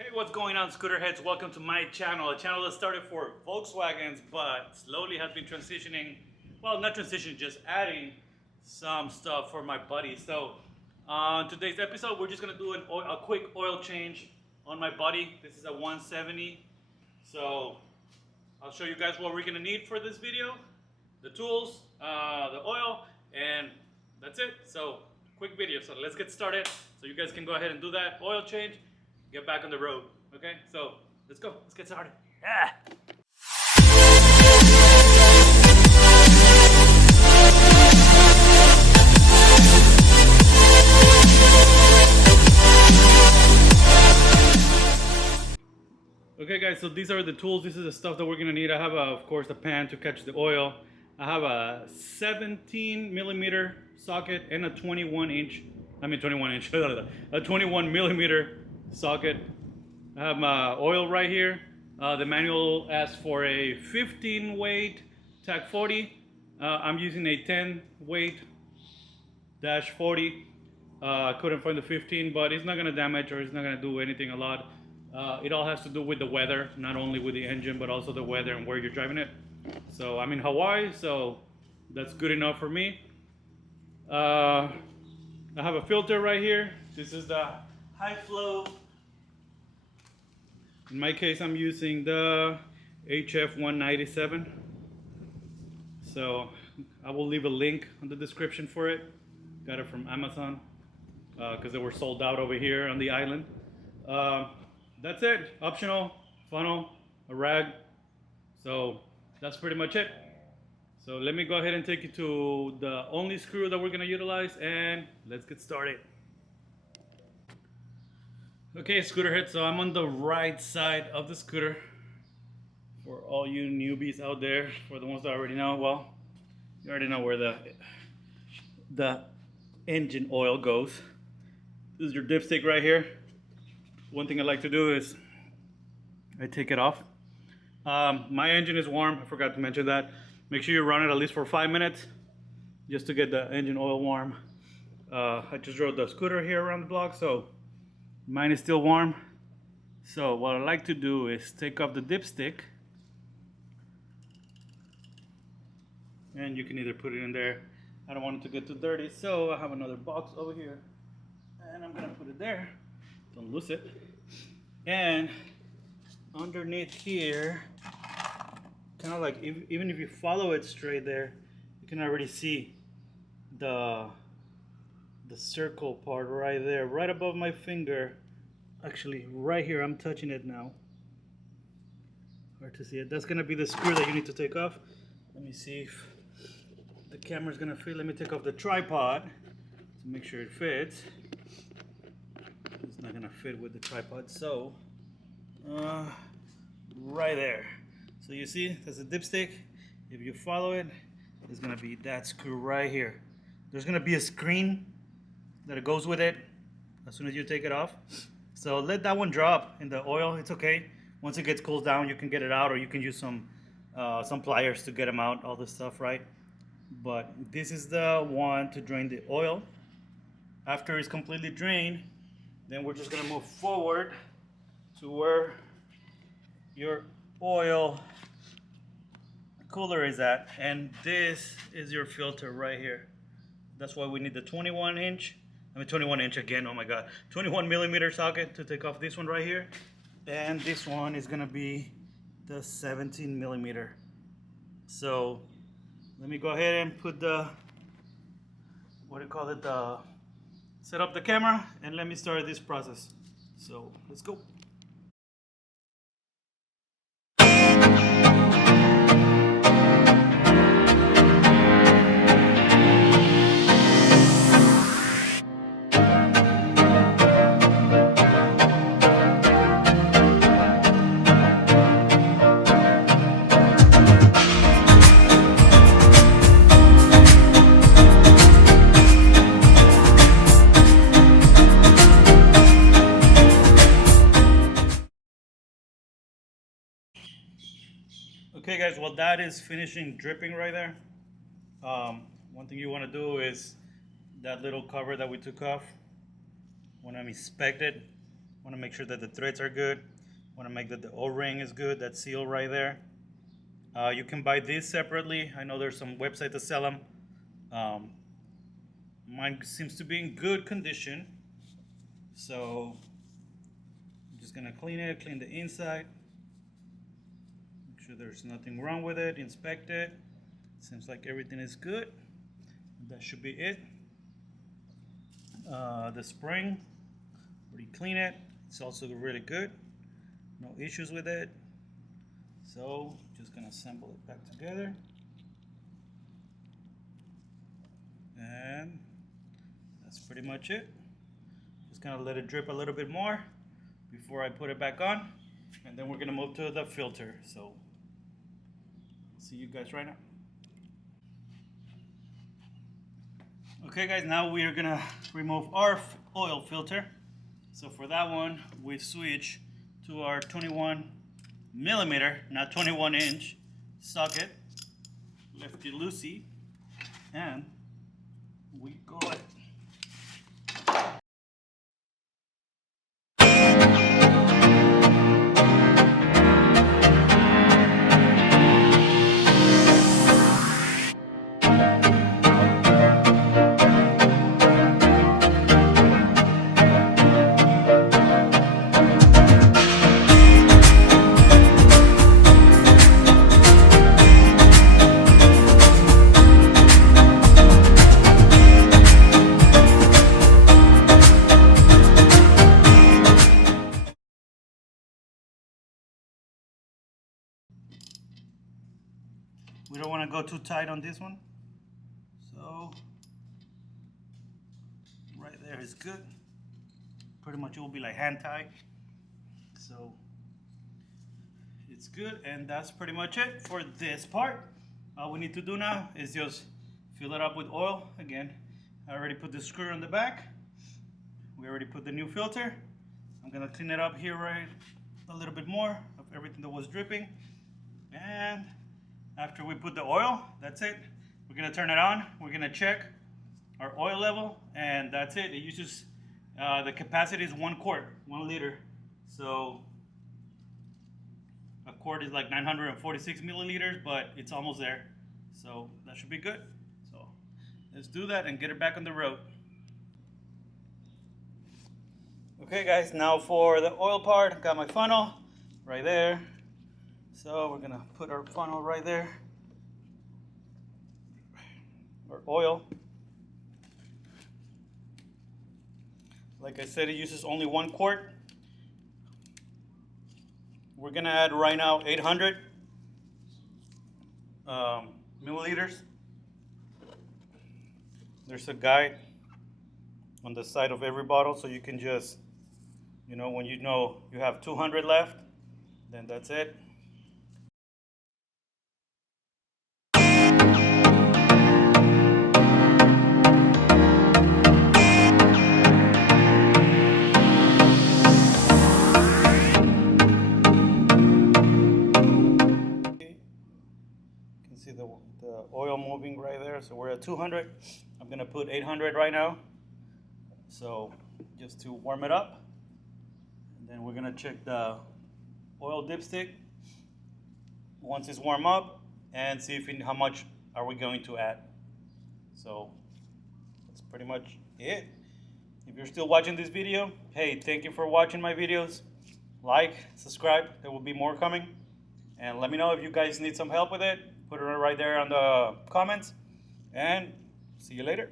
Hey, what's going on, scooter heads? Welcome to my channel, a channel that started for Volkswagens, but slowly has been transitioning, well, not transitioning, just adding some stuff for my buddies. So, on today's episode, we're just gonna do a quick oil change on my buddy. This is a 170. So, I'll show you guys what we're gonna need for this video, the tools, the oil, and that's it. So, quick video. So let's get started. So you guys can go ahead and do that oil change, get back on the road. Okay, so let's go. Let's get started. Yeah. Okay guys, so these are the tools. This is the stuff that we're gonna need. I have, of course, a pan to catch the oil. I have a 17 millimeter socket and a 21 millimeter socket. I have my oil right here. The manual asks for a 15 weight TAC 40. I'm using a 10 weight dash 40. I couldn't find the 15, but it's not gonna damage or it's not gonna do anything a lot. It all has to do with the weather, not only with the engine, but also the weather and where you're driving it. So I'm in Hawaii, so that's good enough for me. I have a filter right here. This is the high flow. In my case, I'm using the HF 197. So I will leave a link on the description for it. Got it from Amazon because they were sold out over here on the island. That's it. Optional, funnel, a rag. So that's pretty much it. So let me go ahead and take you to the only screw that we're gonna utilize and let's get started. Okay, scooter head, so I'm on the right side of the scooter. For all you newbies out there, for the ones that already know, well, you already know where the engine oil goes. This is your dipstick right here. One thing I like to do is I take it off. My engine is warm, I forgot to mention that. Make sure you run it at least for 5 minutes just to get the engine oil warm. I just drove the scooter here around the block, so mine is still warm. So what I like to do is take off the dipstick, and you can either put it in there. I don't want it to get too dirty, so I have another box over here, and I'm gonna put it there. Don't lose it. And underneath here, kind of like even if you follow it straight there, you can already see the circle part right there, right above my finger. Actually, right here, I'm touching it now. Hard to see it. That's gonna be the screw that you need to take off. Let me see if the camera's gonna fit. Let me take off the tripod to make sure it fits. It's not gonna fit with the tripod, so right there. So you see, that's a dipstick. If you follow it, it's gonna be that screw right here. There's gonna be a screen that goes with it as soon as you take it off. So let that one drop in the oil. It's okay. Once it gets cooled down, you can get it out, or you can use some pliers to get them out. All this stuff, right? But this is the one to drain the oil. After it's completely drained, then we're just gonna move forward to where your oil cooler is at, and this is your filter right here. That's why we need the 21 inch again, oh my god, 21 millimeter socket to take off this one right here, and this one is gonna be the 17 millimeter. So let me go ahead and put set up the camera, and let me start this process. So let's go. Okay guys, well that is finishing dripping right there. One thing you want to do is that little cover that we took off, want to inspect it Want to make sure that the threads are good. Want to make that the O-ring is good, that seal right there. You can buy these separately. I know there's some websites that sell them. Mine seems to be in good condition. So I'm just gonna clean it, clean the inside. Make sure there's nothing wrong with it, inspect it. Seems like everything is good. That should be it. The spring, already clean it. It's also really good. No issues with it. So just gonna assemble it back together. And that's pretty much it. Just gonna let it drip a little bit more before I put it back on. And then we're gonna move to the filter. So see you guys right now. Okay guys, now we are gonna remove our oil filter. So for that one, we switch to our 21 millimeter, not 21 inch socket, lefty loosey, and we go ahead. We don't want to go too tight on this one. So right there is good. Pretty much it will be like hand tight. So it's good, and that's pretty much it for this part. All we need to do now is just fill it up with oil. Again, I already put the screw on the back. We already put the new filter. I'm gonna clean it up here right a little bit more of everything that was dripping. And after we put the oil, that's it. We're gonna turn it on. We're gonna check our oil level, and that's it. It uses, the capacity is 1 quart, 1 liter. So a quart is like 946 milliliters, but it's almost there. So that should be good. So let's do that and get it back on the road. Okay guys, now for the oil part, got my funnel right there. So we're gonna put our funnel right there. Our oil. Like I said, it uses only 1 quart. We're gonna add right now 800 milliliters. There's a guide on the side of every bottle, so you can just, when you know you have 200 left, then that's it. The oil moving right there. So we're at 200. I'm gonna put 800 right now, so just to warm it up. And then we're gonna check the oil dipstick once it's warm up and see how much are we going to add. So that's pretty much it. If you're still watching this video, hey, thank you for watching my videos. Like, subscribe, there will be more coming. And let me know if you guys need some help with it. Put it right there on the comments, and see you later.